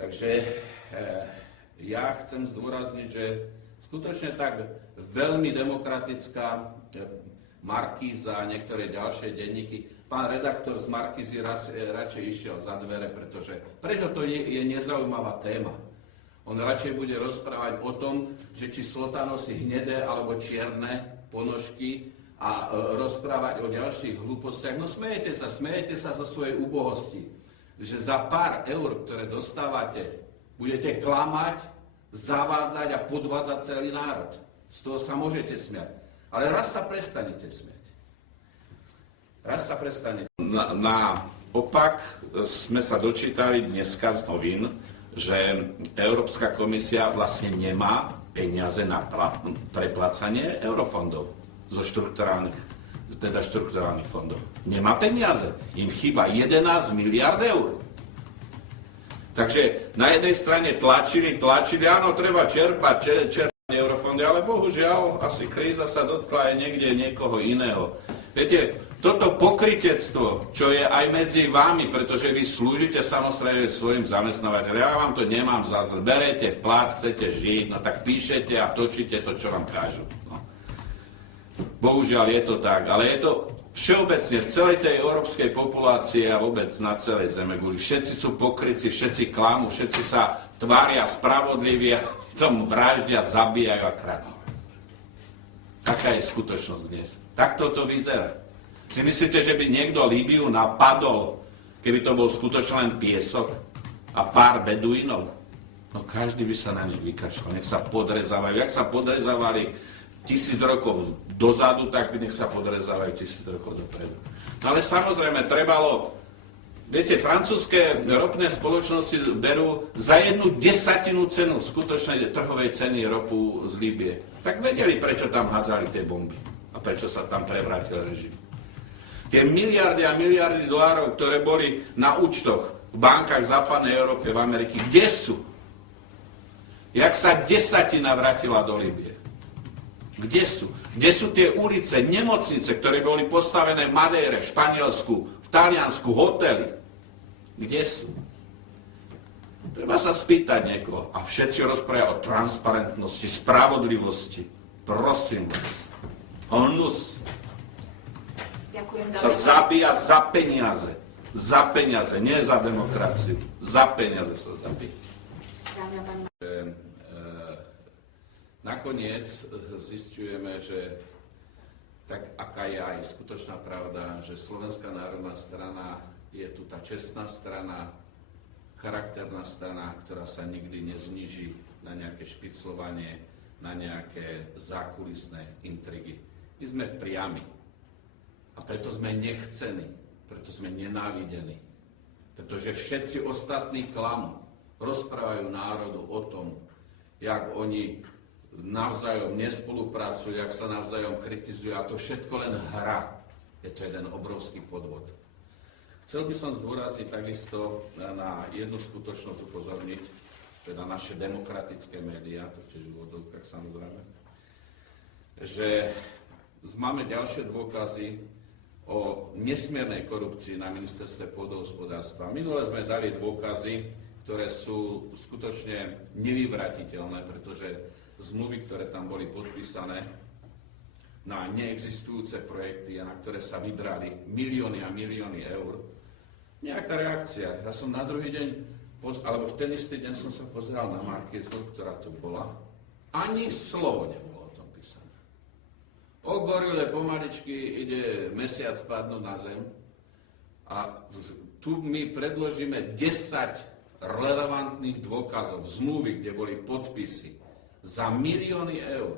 Takže ja chcem zdôrazniť, že skutočne tak veľmi demokratická Markíza a niektoré ďalšie denníky, pán redaktor z Markízy radšej išiel za dvere, pretože preto to je nezaujímavá téma. On radšej bude rozprávať o tom, že či Slota nosí hnedé alebo čierne ponožky a rozprávať o ďalších hlúpostiach. No smejete sa zo svojej úbohosti, že za pár eur, ktoré dostávate, budete klamať, zavádzať a podvádzať celý národ. Z toho sa môžete smiať. Ale raz sa prestanete smiať. Raz sa prestanete. Naopak sme sa dočítali dneska z novín, že Európska komisia vlastne nemá peniaze na preplácanie eurofondov zo štrukturálnych fondov. Nemá peniaze. Im chýba 11 miliard eur. Takže na jednej strane tlačili, áno, treba čerpať eurofondy, ale bohužiaľ asi kríza sa dotkla aj niekde niekoho iného. Viete, toto pokrytectvo, čo je aj medzi vami, pretože vy slúžite samozrejme svojim zamestnávateľom, ja vám to nemám za zle, berete plat, chcete žiť, no tak píšete a točíte to, čo vám kážu. No. Bohužiaľ je to tak, ale je to všeobecne v celej tej európskej populácii a vôbec na celej zemeguli. Všetci sú pokrytci, všetci klamú, všetci sa tvária spravodliví a tomu vraždia, zabíjajú a kradnú. Taká je skutočnosť dnes. Takto to vyzerá. Si myslíte, že by niekto Líbiu napadol, keby to bol skutočne len piesok a pár beduínov? No každý by sa na nich vykašľal, nech sa podrezávajú. Jak sa podrezávali 1000 rokov dozadu, tak nech sa podrezávajú 1000 rokov dopredu. No ale samozrejme, trebalo. Viete, francúzske ropné spoločnosti berú za 1/10 cenu skutočnej trhovej ceny ropu z Líbie. Tak vedeli, prečo tam hádzali tie bomby a prečo sa tam prevrátil režim. Tie miliardy a miliardy dolárov, ktoré boli na účtoch v bankách v západnej Európe, v Amerike, kde sú? Jak sa 10 vrátila do Líbie? Kde sú? Kde sú tie ulice, nemocnice, ktoré boli postavené v Madére, v Španielsku, v Taliansku, hotely? Kde sú? Treba sa spýtať niekoho. A všetci rozprávajú o transparentnosti, spravodlivosti. Prosím vás. Onus sa zabíja za peniaze. Za peniaze, nie za demokraciu. Za peniaze sa zabíja. Nakoniec zisťujeme, že tak aká je aj skutočná pravda, že Slovenská národná strana je tu tá čestná strana, charakterná strana, ktorá sa nikdy nezníži na nejaké špiclovanie, na nejaké zákulisné intrigy. My sme priami. A preto sme nechcení, preto sme nenávidení. Pretože všetci ostatní klamú, rozprávajú národu o tom, jak oni navzájom nespolupracujú, jak sa navzájom kritizujú. A to všetko len hra. Je to jeden obrovský podvod. Chcel by som zdôrazniť takisto na jednu skutočnosť upozorniť, teda naše demokratické médiá, to tiež v úvodzovkách samozrejme, že máme ďalšie dôkazy o nesmiernej korupcii na ministerstve pôdohospodárstva. Minule sme dali dôkazy, ktoré sú skutočne nevyvratiteľné, pretože zmluvy, ktoré tam boli podpísané na neexistujúce projekty a na ktoré sa vybrali milióny a milióny eur, nejaká reakcia. Ja som na druhý deň, alebo v ten istý deň som sa pozeral na Markízu, ktorá tu bola. Ani slovo nebolo o tom písané. O gorile pomaličky ide mesiac padnúť na zem a tu my predložíme 10 relevantných dôkazov, zmluvy, kde boli podpisy za milióny eur,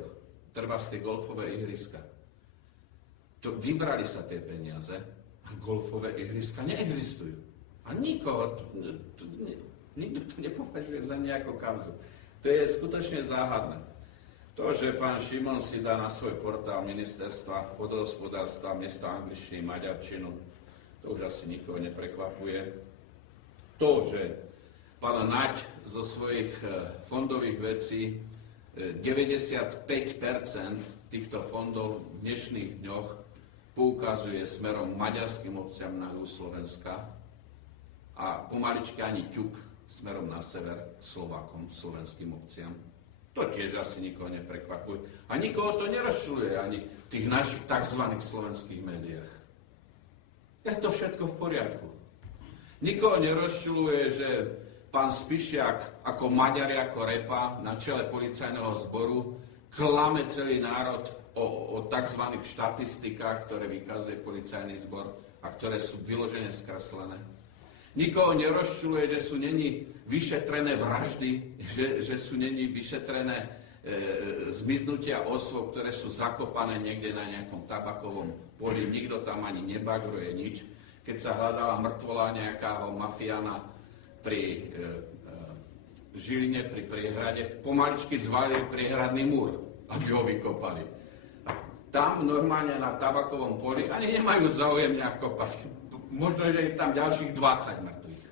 treba z tie golfové ihriska. Vybrali sa tie peniaze, golfové ihriska neexistujú. A nikto to nepovažuje za nejakú kauzu. To je skutočne záhadné. To, že pán Šimon si dá na svoj portál ministerstva pôdohospodárstva miesto angličtiny maďarčinu, to už asi nikoho neprekvapuje. To, že pán Naď zo svojich fondových vecí 95% týchto fondov v dnešných dňoch poukazuje smerom maďarským obciam na juhu Slovenska a pomaličky ani ťuk smerom na sever Slovákom, slovenským obciam. To tiež asi nikoho neprekvapuje. A nikoho to nerozčuluje ani v tých našich tzv. Slovenských médiách. Je to všetko v poriadku. Nikoho nerozčuluje, že pán Spišiak ako Maďar, ako Repa na čele policajného zboru klame celý národ o tzv. Štatistikách, ktoré vykazuje policajný zbor a ktoré sú vyložene skreslené. Nikoho nerozčuluje, že sú není vyšetrené vraždy, že sú není vyšetrené zmiznutia osôb, ktoré sú zakopané niekde na nejakom tabakovom poli. Nikto tam ani nebagruje nič. Keď sa hľadala mŕtvola nejakého mafiána pri Žiline, pri priehrade, pomaličky zvalili priehradný múr, aby ho vykopali. A tam normálne na tabakovom poli ani nemajú záujem nejak kopať. Možno, že je tam ďalších 20 mŕtvych.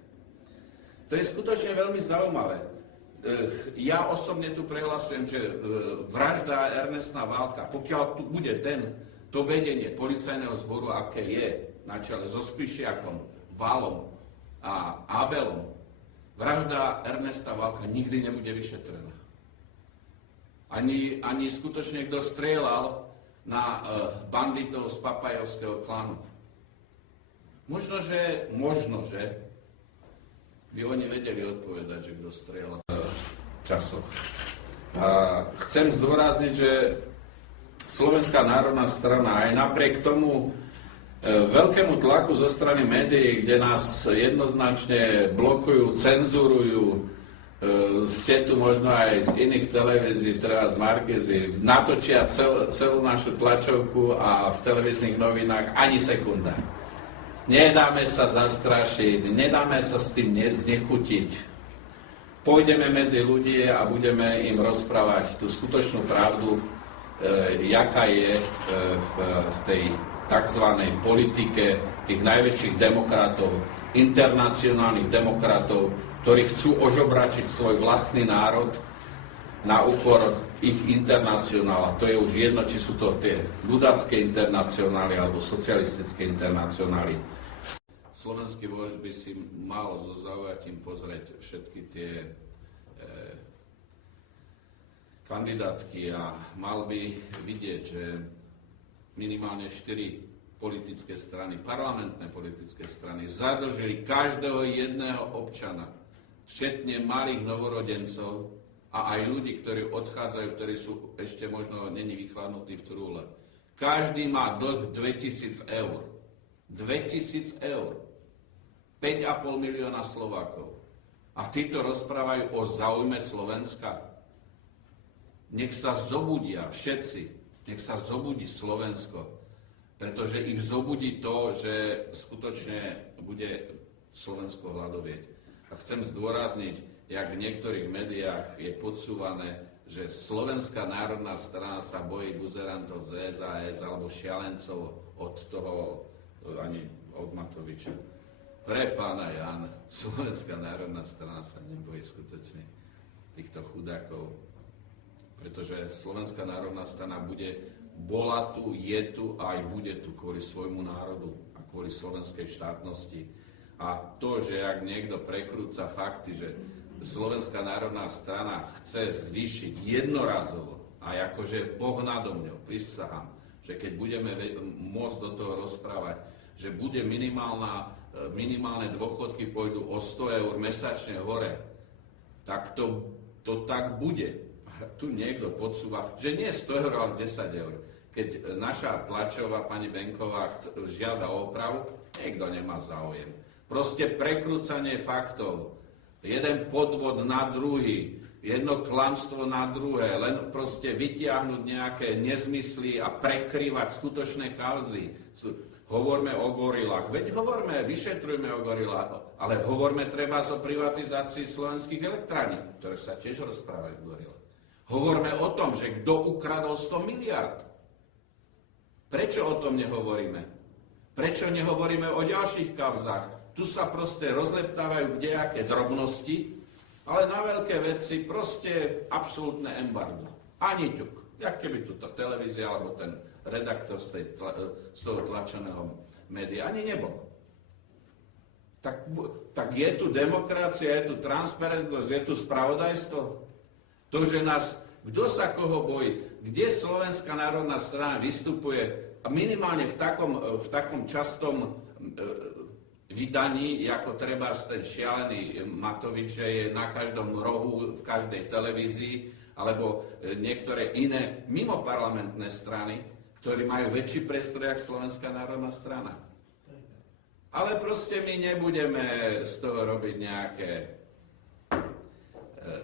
To je skutočne veľmi zaujímavé. Ja osobne tu prehlasujem, že vražda Ernesta Válka, pokiaľ tu bude to vedenie policajného zboru, aké je, na čele so Spišiakom, Valom a Abelom, vražda Ernesta Válka nikdy nebude vyšetrená. Ani skutočne, kto strieľal na banditov z Papajovského klanu. Možno, že by oni vedeli odpovedať, že kto strieľal v časoch. A chcem zdôrazniť, že Slovenská národná strana aj napriek tomu veľkému tlaku zo strany médií, kde nás jednoznačne blokujú, cenzurujú, ste tu možno aj z iných televízií, treba z Markízy, natočia celú našu tlačovku a v televíznych novinách ani sekunda. Nedáme sa zastrašiť, nedáme sa s tým znechutiť. Pôjdeme medzi ľudí a budeme im rozprávať tú skutočnú pravdu, jaká je v tej tzv. Politike tých najväčších demokratov, internacionálnych demokratov, ktorí chcú ožobračiť svoj vlastný národ na úkor ich internacionála. To je už jedno, či sú to tie ľudácké internacionály alebo socialistické internacionály. Slovenský volič by si mal so zaujatím pozrieť všetky tie kandidátky a mal by vidieť, že minimálne 4 politické strany, parlamentné politické strany, zadlžili každého jedného občana, včetne malých novorodencov a aj ľudí, ktorí odchádzajú, ktorí sú ešte možno není vychladnutí v trúle. Každý má dlh 2000 eur. 2000 eur. 5,5 milióna Slovákov. A títo rozprávajú o záujme Slovenska. Nech sa zobudia všetci. Nech sa zobudí Slovensko. Pretože ich zobudí to, že skutočne bude Slovensko hladovieť. A chcem zdôrazniť, jak v niektorých médiách je podsúvané, že Slovenská národná strana sa bojí buzerantov z SAS alebo šialencov od toho, ani od Matoviča. Pre pána Jana, Slovenská národná strana sa nebojí skutočne týchto chudákov, pretože Slovenská národná strana bola tu, je tu a aj bude tu kvôli svojmu národu a kvôli slovenskej štátnosti. A to, že ak niekto prekrúca fakty, že Slovenská národná strana chce zvýšiť jednorazovo a akože Boh nado mňou, prisahám, že keď budeme môcť do toho rozprávať, že bude minimálne dôchodky pôjdu o 100 eur mesačne hore, tak to tak bude. A tu niekto podsúva, že nie 100 eur, ale 10 eur. Keď naša tlačová pani Benková žiada o opravu, niekto nemá záujem. Proste prekrúcanie faktov, jeden podvod na druhý, jedno klamstvo na druhé, len proste vytiahnuť nejaké nezmysly a prekrývať skutočné kauzy. Hovorme o gorilách. Veď hovorme, vyšetrujme o gorilách, ale hovorme treba o privatizácii slovenských elektrární, ktoré sa tiež rozprávajú v gorilách. Hovorme o tom, že kto ukradol 100 miliard. Prečo o tom nehovoríme? Prečo nehovoríme o ďalších kauzách? Tu sa proste rozleptávajú kdejaké drobnosti, ale na veľké veci proste absolútne embargo. Ani ťuk. Jak keby tu tá televízia alebo ten redaktor z toho tlačeného média ani nebol. Tak je tu demokracia, je tu transparentnosť, je tu spravodajstvo. To, že nás, kto sa koho bojí, kde Slovenská národná strana vystupuje, a minimálne v takom častom vydaní, ako treba ten šialený Matovič, že je na každom rohu, v každej televízii, alebo niektoré iné mimoparlamentné strany, ktorí majú väčší priestor ako Slovenská národná strana. Ale proste my nebudeme z toho robiť nejaké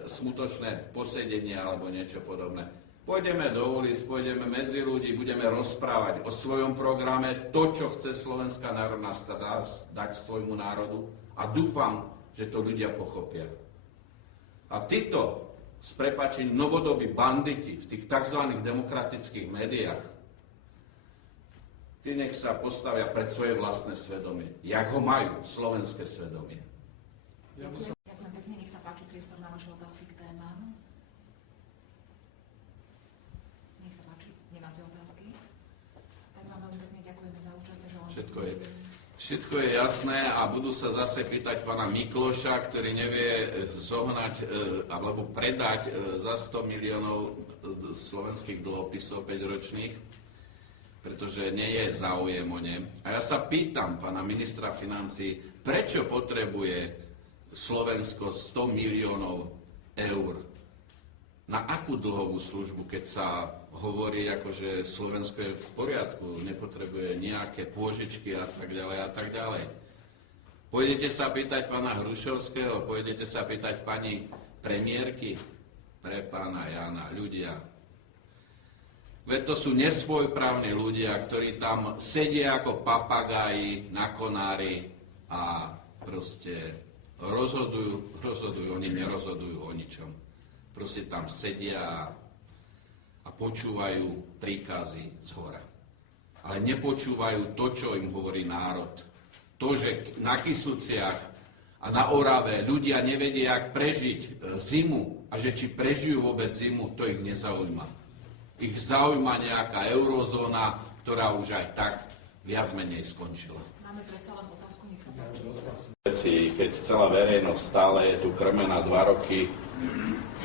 smutočné posedenie alebo niečo podobné. Pôjdeme do ulic, pôjdeme medzi ľudí, budeme rozprávať o svojom programe, to, čo chce Slovenská národná strana dať svojmu národu, a dúfam, že to ľudia pochopia. A títo, s prepáčením, novodobí banditi v tých tzv. Demokratických médiách, tí nech sa postavia pred svoje vlastné svedomie. Jak ho majú, slovenské svedomie. Ďakujem pekne, nech sa páči priestor na vaše otázky k témam. Nech sa páči, nemáte otázky? Tak vám veľmi pekne ďakujeme za účasť. Všetko je jasné a budú sa zase pýtať pána Mikloša, ktorý nevie zohnať alebo predať za 100 miliónov slovenských dlhopisov 5-ročných, pretože nie je záujem o ne. A ja sa pýtam pána ministra financií, prečo potrebuje Slovensko 100 miliónov eur? Na akú dlhovú službu, keď sa hovorí, akože Slovensko je v poriadku, nepotrebuje nejaké pôžičky a tak ďalej a tak ďalej. Pôjdete sa pýtať pána Hrušovského, pôjdete sa pýtať pani premiérky, pre pána Jana, ľudia. Veď to sú nesvojprávni ľudia, ktorí tam sedia ako papagáji na konári a proste rozhodujú, oni nerozhodujú o ničom. Proste tam sedia a počúvajú príkazy zhora. Ale nepočúvajú to, čo im hovorí národ. To, že na Kysuciach a na Orave ľudia nevedia, jak prežiť zimu a že či prežijú vôbec zimu, to ich nezaujíma. Ich zaujíma nejaká eurozóna, ktorá už aj tak viac menej skončila. Máme predsa len otázku, nech sa páči. Keď celá verejnosť stále je tu krmená 2 roky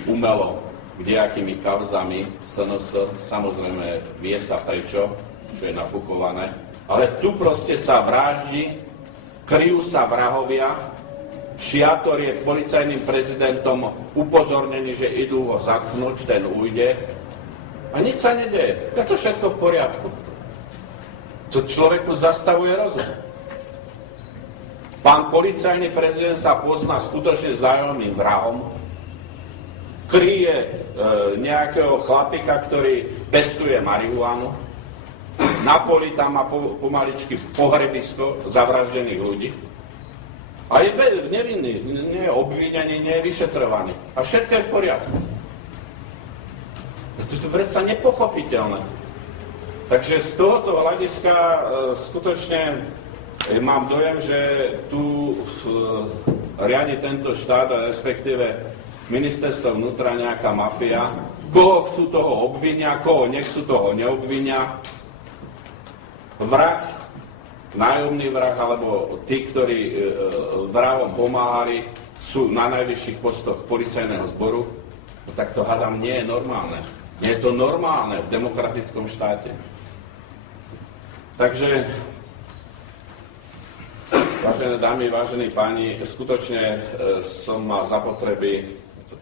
umelo kdejakými kauzami SNS, samozrejme vie sa prečo, čo je nafúkované, ale tu proste sa vraždí, kryjú sa vrahovia, Šiator je policajným prezidentom upozornený, že idú ho zatknúť, ten ujde a nič sa nedeje. Je to všetko v poriadku. To človeku zastavuje rozum. Pán policajný prezident sa pozná skutočne zájomným vrahom, kryje nejakého chlapika, ktorý pestuje marihuanu, na poli tam má pomaličky pohrebisko zavraždených ľudí a je nevinný, nie je obvinený, nie je vyšetrovaný. A všetko je v poriadku. To je predsa nepochopiteľné. Takže z tohoto hľadiska skutočne mám dojem, že tu riadi tento štát, a respektíve ministerstvo vnútra nejaká mafia. Koho chcú, toho obvinia, koho nechcú, toho neobvinia. Vrah, nájomný vrah, alebo tí, ktorí vrahom pomáhali, sú na najvyšších postoch policajného zboru. No, tak to hádam nie je normálne. Nie je to normálne v demokratickom štáte. Takže, vážené dámy, vážení páni, skutočne som mal zapotreby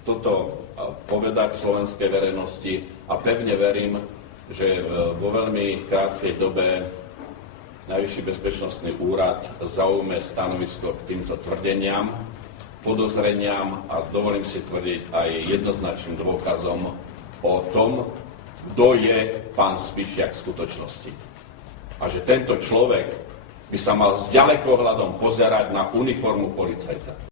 toto povedať slovenskej verejnosti a pevne verím, že vo veľmi krátkej dobe Najvyšší bezpečnostný úrad zaujme stanovisko k týmto tvrdeniam, podozreniam a dovolím si tvrdiť aj jednoznačným dôkazom o tom, kto je pán Spišiak v skutočnosti. A že tento človek by sa mal s ďalekohľadom pozerať na uniformu policajta.